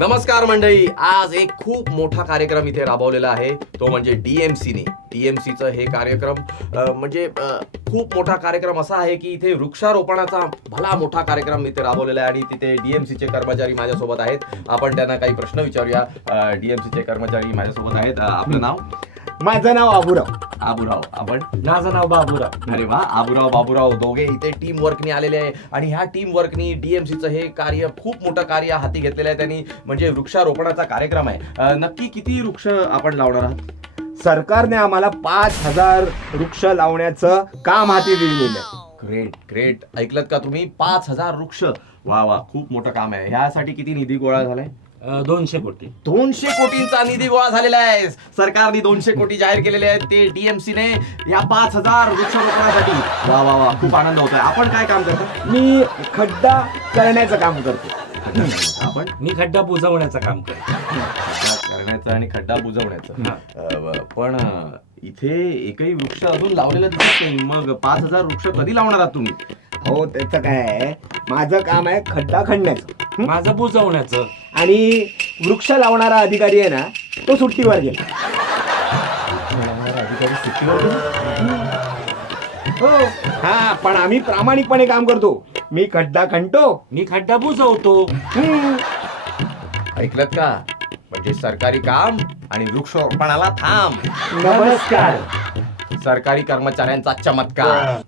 नमस्कार मंडळी आज एक खूप मोठा कार्यक्रम इथे राबवलेला आहे. तो म्हणजे डीएमसीने डीएमसीचं हे कार्यक्रम म्हणजे खूप मोठा कार्यक्रम असा आहे की इथे वृक्षारोपणाचा भला मोठा कार्यक्रम इथे राबवलेला आहे आणि तिथे डीएमसीचे कर्मचारी माझ्यासोबत आहेत. आपण त्यांना काही प्रश्न विचारूया. डीएमसीचे कर्मचारी माझ्यासोबत आहेत. आपलं नाव? माझं नाव आबुराव आबुराव. आपण माझं नाव बाबूराव. अरे वा आबुराव बाबुराव. दोघे इथे टीम वर्कनी आलेले आहे. आणि ह्या टीम वर्कनी डीएमसीचं हे कार्य खूप मोठं कार्य हाती घेतलेलं आहे त्यांनी. म्हणजे वृक्षारोपणाचा कार्यक्रम आहे. अं, नक्की किती वृक्ष आपण लावणार आहात? सरकारने आम्हाला पाच हजार वृक्ष लावण्याचं काम हाती दिलेलं आहे. ग्रेट ग्रेट ऐकलत का तुम्ही? पाच हजार वृक्ष. वा वा खूप मोठं काम आहे. ह्यासाठी किती निधी गोळा झालाय? दोनशे कोटी. दोनशे कोटींचा निधी गोळा झालेला आहे. सरकारने दोनशे कोटी जाहीर केलेले आहेत ते DMC ने. या पाच हजार वृक्षारोपणासाठी वा वा वा खूप आनंद होतोय. आपण काय काम करतो? मी खड्डा करण्याचं काम करतो. आपण? मी खड्डा बुजवण्याचं काम करतो. खड्डा करण्याचं आणि खड्डा बुजवण्याचं. अ, पण अ, इथे एकही वृक्ष अजून लावलेलं दिसत नाही. मग पाच हजार वृक्ष कधी लावणार आहात तुम्ही? हो त्याचं काय आहे? माझं काम आहे खड्डा खणण्याचं. माझं बुजवण्याचं. आणि वृक्ष लावणारा अधिकारी आहे ना तो सुट्टीवर गेला. अधिकारी सुट्टीवर गेले? हो. हा पण आम्ही प्रामाणिकपणे काम करतो. मी खड्डा खणतो. मी खड्डा बुजवतो. हम्म. ऐकलत का? म्हणजे सरकारी काम आणि वृक्षारोपणाला थांब. नमस्कार. सरकारी कर्मचाऱ्यांचा चमत्कार.